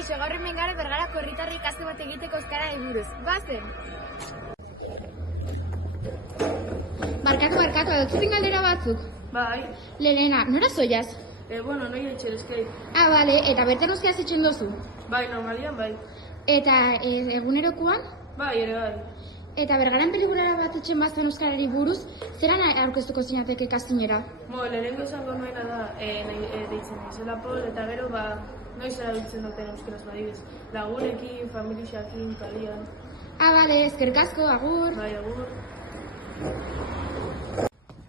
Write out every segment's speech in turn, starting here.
Kaixo, gaur hemen gara Bergarako herritarrei ikaste bat egiteko euskarari buruz. Goazen! Barkatu, adotzutin galdera batzuk. Bai, Lelena, nora zoiaz? bueno, noi etxerezkei. Bale, eta bertan uzkiaz etxen dozu? Bai, normalian bai. Eta egunerokoan? Bai, ere bai. Eta Bergaran pelikurara bat etxen bazten euskarari buruz, zeran aurkeztuko zinateke kastinera? Lehenengo esango nuena da, deitzen izela Pol, eta gero, noiz erabiltzen duten euskaraz badibez. Lagunekin, familixakin, kalian. Bale, eskerrik asko, agur. Bai, agur.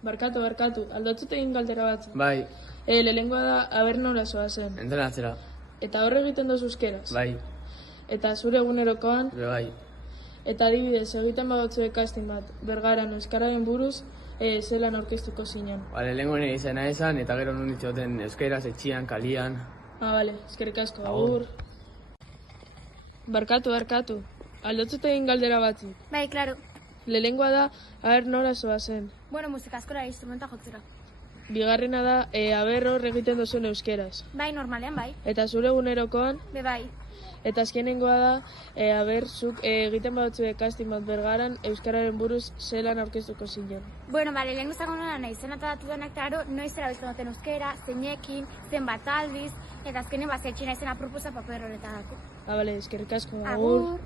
Barkatu, aldatzut egin galdera batzu. Bai, Lehenengoa da, aber nora zoazen. entrenatzera. Eta horre egiten dozu euskeraz. Bai, Eta zure egunerokoan, bai. eta adibidez, egiten badotzu casting bat, Bergaran euskararen buruz, zelan aurkeztuko zinen. Lehenengo nire izena esan, eta gero nun ditzoten euskaraz, etxian, kalian. Bale, eskerrik asko, Agur. agur. Barkatu, aldatzut egin galdera batzuk. Bai, klaro. Lehenengoa da, aber nora zoazen. Bueno, musika askora instrumenta jotzera. Bigarrena da, aber hor egiten duzun euskeraz. Bai, normalean bai. Eta zure egunerokoan, Be bai. eta azkenengoa da, aber zuk egiten badotzu casting bat Bergaran euskararen buruz zelan aurkeztuko zinen. Bueno, bale, lehen guztago nola nahi, zen eta datu denak klaro, noiz erabiltzen duten euskera, zeinekin, zenbat aldiz, eta azkenen bazetxina izena proposa paper horretarako. Bale, eskerrik asko, Agur.